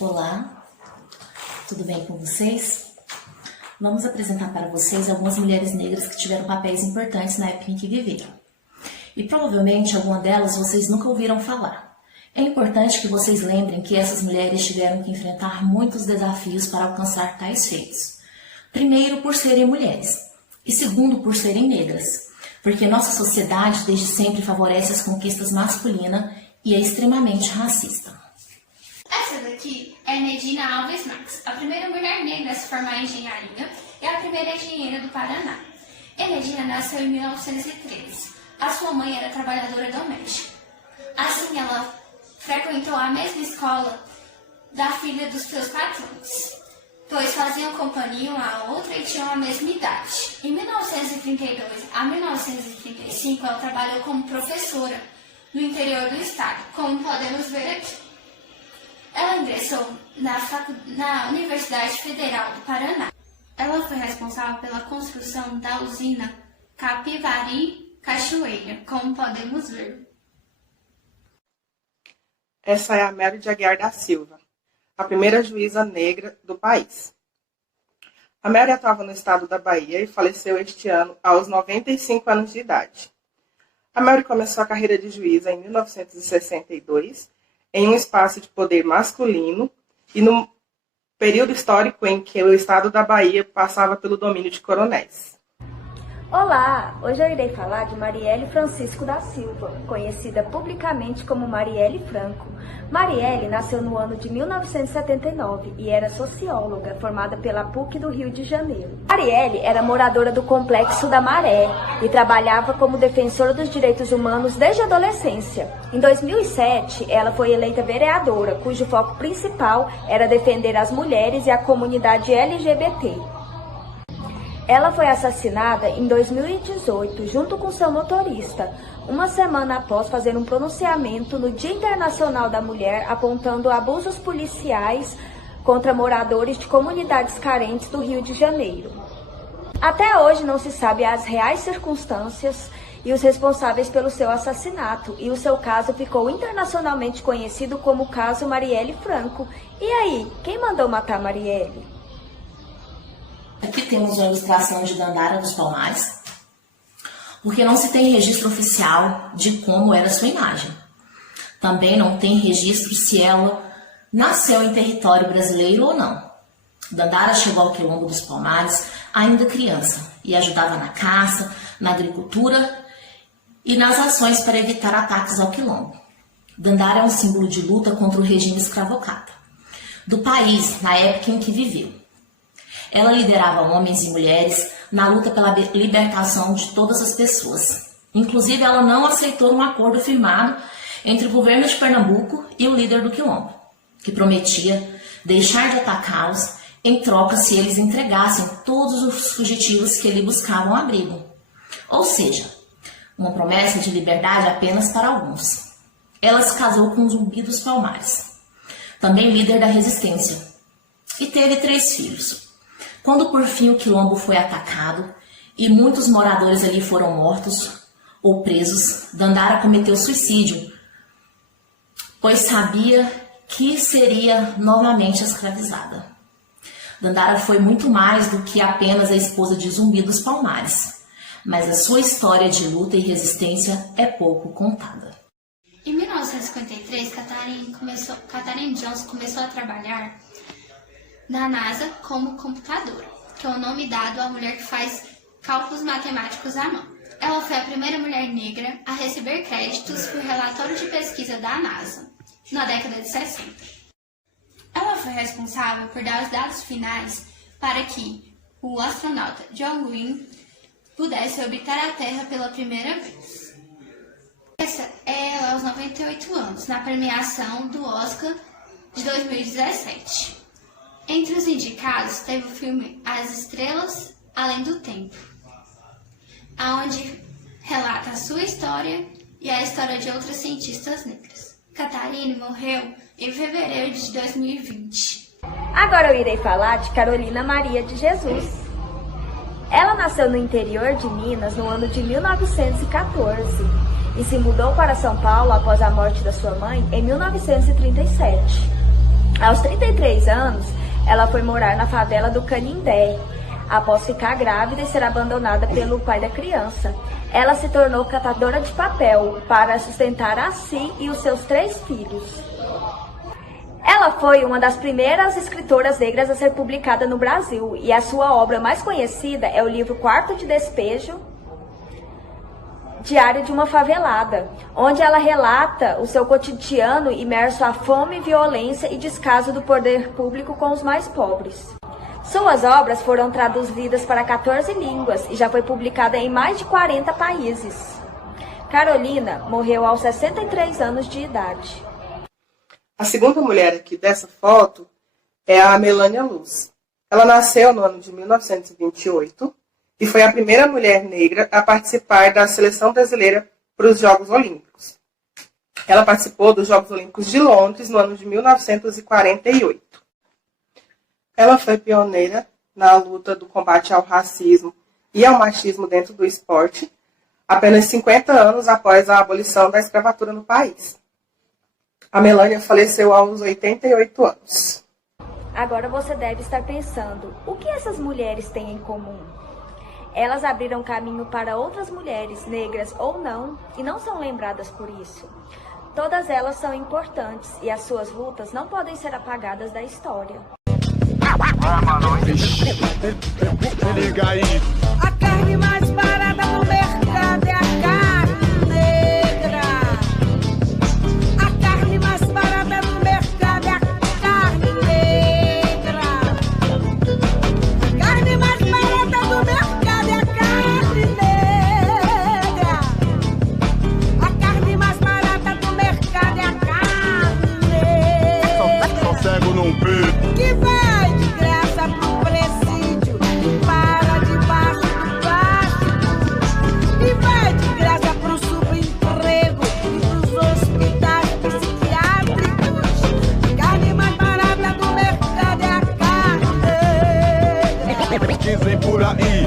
Olá, tudo bem com vocês? Vamos apresentar para vocês algumas mulheres negras que tiveram papéis importantes na época em que viveram. E provavelmente alguma delas vocês nunca ouviram falar. É importante que vocês lembrem que essas mulheres tiveram que enfrentar muitos desafios para alcançar tais feitos. Primeiro, por serem mulheres, e segundo, por serem negras, porque nossa sociedade desde sempre favorece as conquistas masculinas e é extremamente racista. Essa daqui é Medina Alves Marques, a primeira mulher negra a se formar em engenharia e a primeira engenheira do Paraná. Medina nasceu em 1913. A sua mãe era trabalhadora doméstica. Assim, ela frequentou a mesma escola da filha dos seus patrões, pois faziam companhia uma à outra e tinham a mesma idade. Em 1932 a 1935, ela trabalhou como professora no interior do estado, como podemos ver aqui. Ela ingressou na Universidade Federal do Paraná. Ela foi responsável pela construção da usina Capivari Cachoeira, como podemos ver. Essa é a Mary de Aguiar da Silva, a primeira juíza negra do país. A Mary atuava no estado da Bahia e faleceu este ano aos 95 anos de idade. A Mary começou a carreira de juíza em 1962, em um espaço de poder masculino e no período histórico em que o estado da Bahia passava pelo domínio de coronéis. Olá! Hoje eu irei falar de Marielle Francisco da Silva, conhecida publicamente como Marielle Franco. Marielle nasceu no ano de 1979 e era socióloga, formada pela PUC do Rio de Janeiro. Marielle era moradora do Complexo da Maré e trabalhava como defensora dos direitos humanos desde a adolescência. Em 2007, ela foi eleita vereadora, cujo foco principal era defender as mulheres e a comunidade LGBT. Ela foi assassinada em 2018, junto com seu motorista, uma semana após fazer um pronunciamento no Dia Internacional da Mulher, apontando abusos policiais contra moradores de comunidades carentes do Rio de Janeiro. Até hoje não se sabe as reais circunstâncias e os responsáveis pelo seu assassinato, e o seu caso ficou internacionalmente conhecido como o caso Marielle Franco. E aí, quem mandou matar Marielle? Aqui temos uma ilustração de Dandara dos Palmares, porque não se tem registro oficial de como era sua imagem. Também não tem registro se ela nasceu em território brasileiro ou não. Dandara chegou ao Quilombo dos Palmares ainda criança e ajudava na caça, na agricultura e nas ações para evitar ataques ao Quilombo. Dandara é um símbolo de luta contra o regime escravocrata do país na época em que viveu. Ela liderava homens e mulheres na luta pela libertação de todas as pessoas. Inclusive, ela não aceitou um acordo firmado entre o governo de Pernambuco e o líder do Quilombo, que prometia deixar de atacá-los em troca se eles entregassem todos os fugitivos que lhe buscavam abrigo. Ou seja, uma promessa de liberdade apenas para alguns. Ela se casou com Zumbi dos Palmares, também líder da resistência, e teve 3 filhos. Quando por fim o Quilombo foi atacado e muitos moradores ali foram mortos ou presos, Dandara cometeu suicídio, pois sabia que seria novamente escravizada. Dandara foi muito mais do que apenas a esposa de Zumbi dos Palmares, mas a sua história de luta e resistência é pouco contada. Em 1953, Katharine Johnson começou a trabalhar na NASA como computadora, que é o nome dado à mulher que faz cálculos matemáticos à mão. Ela foi a primeira mulher negra a receber créditos por relatório de pesquisa da NASA, na década de 60. Ela foi responsável por dar os dados finais para que o astronauta John Glenn pudesse orbitar a Terra pela primeira vez. Essa é ela aos 98 anos, na premiação do Oscar de 2017. Entre os indicados, teve o filme As Estrelas Além do Tempo, onde relata a sua história e a história de outras cientistas negras. Katharine morreu em fevereiro de 2020. Agora eu irei falar de Carolina Maria de Jesus. Ela nasceu no interior de Minas no ano de 1914 e se mudou para São Paulo após a morte da sua mãe em 1937. Aos 33 anos, ela foi morar na favela do Canindé, após ficar grávida e ser abandonada pelo pai da criança. Ela se tornou catadora de papel para sustentar a si e os seus 3 filhos. Ela foi uma das primeiras escritoras negras a ser publicada no Brasil, e a sua obra mais conhecida é o livro Quarto de Despejo, Diário de uma Favelada, onde ela relata o seu cotidiano imerso à fome, violência e descaso do poder público com os mais pobres. Suas obras foram traduzidas para 14 línguas e já foi publicada em mais de 40 países. Carolina morreu aos 63 anos de idade. A segunda mulher aqui dessa foto é a Melânia Luz. Ela nasceu no ano de 1928 e foi a primeira mulher negra a participar da seleção brasileira para os Jogos Olímpicos. Ela participou dos Jogos Olímpicos de Londres no ano de 1948. Ela foi pioneira na luta do combate ao racismo e ao machismo dentro do esporte, apenas 50 anos após a abolição da escravatura no país. A Melânia faleceu aos 88 anos. Agora você deve estar pensando, o que essas mulheres têm em comum? Elas abriram caminho para outras mulheres, negras ou não, e não são lembradas por isso. Todas elas são importantes e as suas lutas não podem ser apagadas da história. Liga aí. A carne mais barata no mercado é a carne negra. A carne mais barata no mercado é a carne negra. A carne mais barata no mercado é a carne negra. A carne mais barata do mercado é a carne negra. Só cego não vê. Que vai de graça pro presídio e para debaixo do plástico. E vai de graça pro subemprego e pros hospitais psiquiátricos. A carne mais barata do mercado é a carne. Dizem por aí